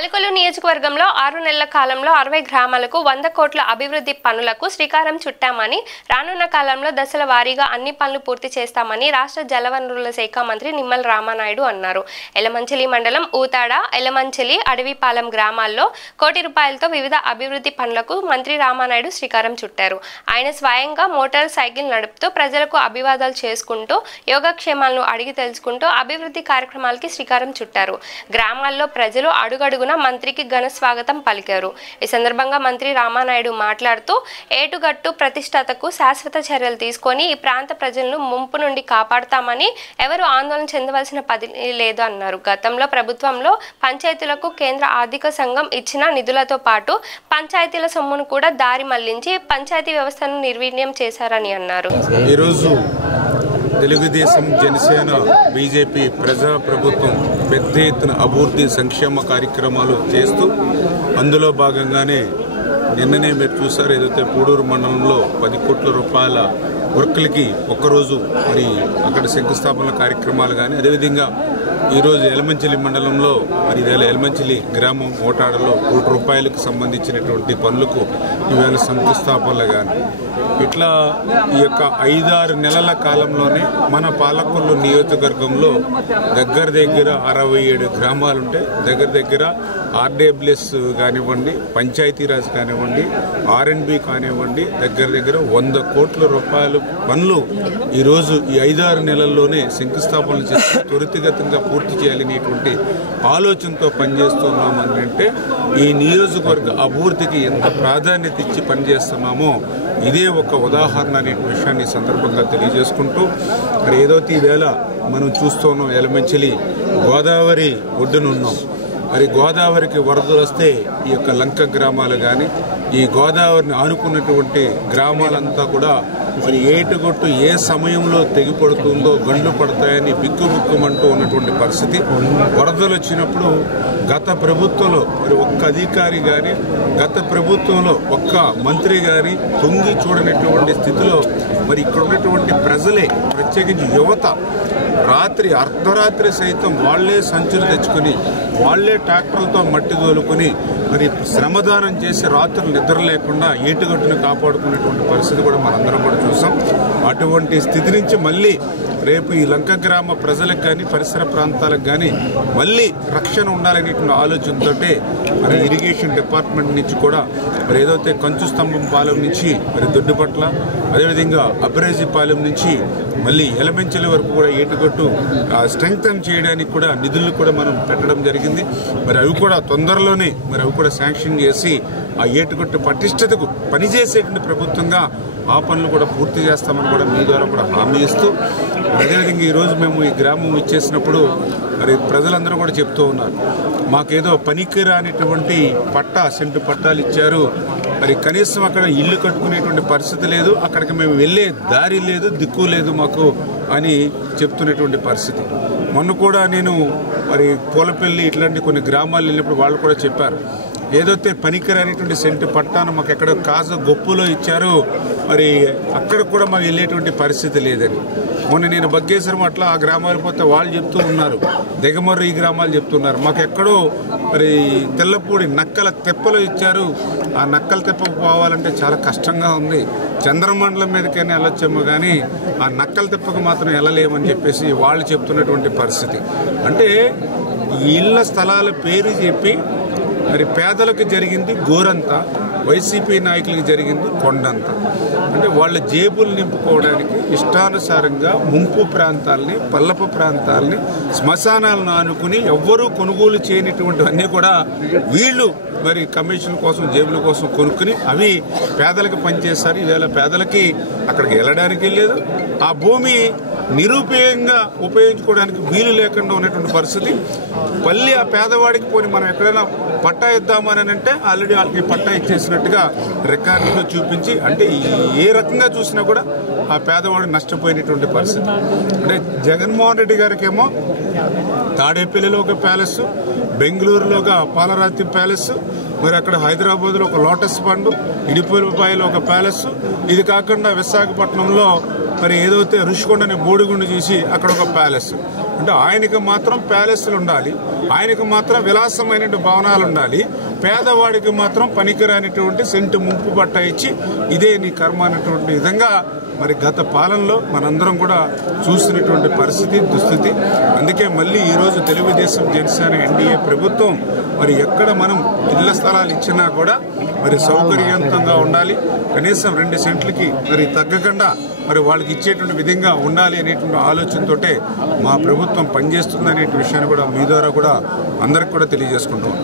పాలకొల్లు నియోజకవర్గంలో 6 నెలల కాలంలో 60 గ్రామాలకు 100 కోట్ల అభివృద్ధి పనులకు శ్రీకారం చుట్టామని, రానున్న కాలంలో దశల వారీగా అన్ని పనులు పూర్తి చేస్తామని రాష్ట్ర జలవనరుల శాఖ మంత్రి నిమ్మల రామానాయుడు అన్నారు. ఎలమంచిలి మండలం ఊతాడ, ఎలమంచిలి, అడవిపాలెం గ్రామాల్లో ₹1 కోటి రూపాయలతో వివిధ అభివృద్ధి పనులకు మంత్రి రామానాయుడు శ్రీకారం చుట్టారు. ఆయన స్వయంగా మోటార్ సైకిల్ నడుపుతూ ప్రజలకు అభివాదాలు చేసుకుంటూ యోగక్షేమాలను అడిగి తెలుసుకుంటూ అభివృద్ధి కార్యక్రమాలకి శ్రీకారం చుట్టారు. గ్రామాల్లో ప్రజలు అడుగడుగున మంత్రికి ఘన స్వాగతం పలికారు. ఈ సందర్భంగా మంత్రి రామానాయుడు మాట్లాడుతూ ఏటుగట్టు ప్రతిష్టతకు శాశ్వత చర్యలు తీసుకొని ఈ ప్రాంత ప్రజలను ముంపు నుండి కాపాడుతామని, ఎవరు ఆందోళన చెందవలసిన పని లేదు అన్నారు. గతంలో ప్రభుత్వంలో పంచాయతీలకు కేంద్ర ఆర్థిక సంఘం ఇచ్చిన నిధులతో పాటు పంచాయతీల సొమ్మును కూడా దారి మళ్లించి పంచాయతీ వ్యవస్థను నిర్వీర్యం చేశారని అన్నారు. తెలుగుదేశం, జనసేన, బీజేపీ ప్రజా ప్రభుత్వం పెద్ద ఎత్తున అభివృద్ధి సంక్షేమ కార్యక్రమాలు చేస్తూ అందులో భాగంగానే నిన్ననే మీరు చూసారు, ఏదైతే పూడూరు మండలంలో 10 కోట్ల రూపాయల వర్కులకి ఒక్కరోజు మరి అక్కడ శంకుస్థాపన కార్యక్రమాలు కానీ, అదేవిధంగా ఈరోజు ఎలమంచిలి మండలంలో మరి ఇవాళ ఎలమంచిలి గ్రామం ఓటాడలో ₹1 కోటి రూపాయలకు సంబంధించినటువంటి పనులకు ఈవేళ శంకుస్థాపనలు కానీ, ఇట్లా ఈ యొక్క 5-6 నెలల కాలంలోనే మన పాలకొల్లు నియోజకవర్గంలో దగ్గర 67 గ్రామాలుంటే దగ్గర ఆర్డబ్ల్యూఎస్ కానివ్వండి, పంచాయతీరాజ్ కానివ్వండి, R&B కానివ్వండి, దగ్గర 100 కోట్ల రూపాయల పనులు ఈరోజు ఈ 5-6 నెలల్లోనే శంకుస్థాపనలు చేసి త్వరితగతంగా పూర్తి చేయాలనేటువంటి ఆలోచనతో పనిచేస్తున్నామని అంటే ఈ నియోజకవర్గ అభివృద్ధికి ఎంత ప్రాధాన్యత ఇచ్చి పనిచేస్తున్నామో ఇదే ఒక ఉదాహరణ అనే విషయాన్ని సందర్భంగా తెలియజేసుకుంటూ, మరి ఏదైతే ఈవేళ మనం చూస్తున్నాం ఎలమంచిలి గోదావరి ఒడ్డునున్నాం. మరి గోదావరికి వరదలు వస్తే ఈ యొక్క లంక గ్రామాలు కానీ, ఈ గోదావరిని ఆనుకున్నటువంటి గ్రామాలంతా కూడా మరి ఏటుగొట్టు ఏ సమయంలో తెగిపడుతుందో, గండ్లు పడతాయని బిక్కుబిక్కుమంటూ ఉన్నటువంటి పరిస్థితి. వరదలు వచ్చినప్పుడు గత ప్రభుత్వంలో మరి ఒక్క అధికారి కానీ, గత ప్రభుత్వంలో ఒక్క మంత్రి కానీ తొంగి చూడనటువంటి స్థితిలో మరి ఇక్కడ ఉన్నటువంటి ప్రజలే, ప్రత్యేకించి యువత అర్ధరాత్రి సైతం వాళ్లే సంచులు తెచ్చుకుని, వాళ్లే ట్రాక్టర్లతో మట్టి తోలుకుని మరి శ్రమదానం చేసి రాత్రులు నిద్ర లేకుండా ఏటుగట్టును కాపాడుకునేటువంటి పరిస్థితి కూడా మనందరం కూడా చూసాం. అటువంటి స్థితి నుంచి మళ్ళీ రేపు ఈ లంక గ్రామ ప్రజలకు కానీ, పరిసర ప్రాంతాలకు కానీ మళ్ళీ రక్షణ ఉండాలనేటువంటి ఆలోచనతో మరి ఇరిగేషన్ డిపార్ట్మెంట్ నుంచి కూడా మరి ఏదైతే కంచు స్తంభం పాలెం నుంచి మరి దొడ్డుపట్ల, అదేవిధంగా అబ్రేజీ పాలెం నుంచి మళ్ళీ ఎలమంచిలి వరకు కూడా ఏటుగట్టు స్ట్రెంగ్తన్ చేయడానికి కూడా నిధులు కూడా మనం పెట్టడం జరిగింది. మరి అవి కూడా తొందరలోనే మరి అవి కూడా శాంక్షన్ చేసి ఆ ఏటుగట్టు పటిష్టతకు పనిచేసేటువంటి ప్రభుత్వంగా ఆ పనులు కూడా పూర్తి చేస్తామని కూడా మీ ద్వారా కూడా హామీ ఇస్తూ, అదేవిధంగా ఈరోజు మేము ఈ గ్రామం ఇచ్చేసినప్పుడు మరి ప్రజలందరూ కూడా చెప్తూ ఉన్నారు, మాకేదో పనికిరానిటువంటి సెంటు పట్టాలు ఇచ్చారు, మరి కనీసం అక్కడ ఇల్లు కట్టుకునేటువంటి పరిస్థితి లేదు, అక్కడికి మేము వెళ్ళే దారి లేదు, దిక్కు లేదు మాకు అని చెప్తున్నటువంటి పరిస్థితి. మొన్న కూడా నేను మరి పూలపల్లి ఇట్లాంటి కొన్ని గ్రామాలు వెళ్ళినప్పుడు వాళ్ళు కూడా చెప్పారు, ఏదైతే పనికిరానిటువంటి సెంటు పట్టాను మాకు ఎక్కడ కాజు గొప్పులో ఇచ్చారో మరి అక్కడ కూడా మాకు వెళ్ళేటువంటి పరిస్థితి లేదని. మొన్న నేను బగ్గేశ్వరం అట్లా ఆ గ్రామాలు పోతే వాళ్ళు చెప్తూ ఉన్నారు, దిగమర్రు ఈ గ్రామాలు చెప్తున్నారు, మాకు ఎక్కడో మరి తెల్లపూడి నక్కల తెప్పలో ఇచ్చారు, ఆ నక్కల తెప్పకు పోవాలంటే చాలా కష్టంగా ఉంది, చంద్రమండలం మీదకైనా వెళ్ళొచ్చేమో కానీ ఆ నక్కల తెప్పకు మాత్రం వెళ్ళలేమని చెప్పేసి వాళ్ళు చెప్తున్నటువంటి పరిస్థితి. అంటే ఇళ్ల స్థలాల పేరు చెప్పి మరి పేదలకు జరిగింది గోరంతా, వైసీపీ నాయకులకు జరిగింది కొండంత. అంటే వాళ్ళ జేబులు నింపుకోవడానికి ఇష్టానుసారంగా ముంపు ప్రాంతాలని, పల్లపు ప్రాంతాలని, శ్మశానాలను ఆనుకుని ఎవ్వరూ కొనుగోలు చేయనిటువంటివన్నీ కూడా వీళ్ళు మరి కమిషన్ కోసం, జేబుల కోసం కొనుక్కుని అవి పేదలకు పనిచేస్తారు. ఈవేళ పేదలకి అక్కడికి వెళ్ళడానికి లేదు, ఆ భూమి నిరుపయోగంగా ఉపయోగించుకోవడానికి వీలు లేకుండా ఉన్నటువంటి పరిస్థితి. మళ్ళీ ఆ పేదవాడికి పోని మనం ఎక్కడైనా పట్టా ఇద్దామని అంటే ఆల్రెడీ వాళ్ళకి పట్టా ఇచ్చేసినట్టుగా రికార్డులో చూపించి, అంటే ఏ రకంగా చూసినా కూడా ఆ పేదవాడు నష్టపోయినటువంటి పరిస్థితి. అంటే జగన్మోహన్ రెడ్డి గారికి ఏమో తాడేపల్లిలో ఒక ప్యాలెస్, బెంగళూరులో ఒక పాలరాతి ప్యాలెస్, మరి అక్కడ హైదరాబాద్లో ఒక లోటస్ పండు, ఇడిపల్లిపాయలో ఒక ప్యాలెస్, ఇది కాకుండా విశాఖపట్నంలో మరి ఏదైతే రుషికొండని బోడిగుండు చేసి అక్కడ ఒక ప్యాలెస్, అంటే ఆయనకు మాత్రం ప్యాలెస్లు ఉండాలి, ఆయనకు మాత్రం విలాసమైన భవనాలు ఉండాలి, పేదవాడికి మాత్రం పనికిరానిటువంటి సెంటు ముంపు పట్ట ఇచ్చి ఇదే నీ కర్మ అనేటువంటి విధంగా మరి గత పాలనలో మనందరం కూడా చూసినటువంటి పరిస్థితి దుస్థితి. అందుకే మళ్ళీ ఈరోజు తెలుగుదేశం జనసేన ఎన్డీఏ ప్రభుత్వం మరి ఎక్కడ మనం ఇళ్ల స్థలాలు ఇచ్చినా కూడా మరి సౌకర్యవంతంగా ఉండాలి, కనీసం 2 సెంట్లకి మరి తగ్గకుండా మరి వాళ్ళకి ఇచ్చేటువంటి విధంగా ఉండాలి అనేటువంటి ఆలోచనతోటే మా ప్రభుత్వం పనిచేస్తుంది అనే విషయాన్ని కూడా మీ ద్వారా కూడా అందరికి కూడా తెలియజేసుకుంటాం.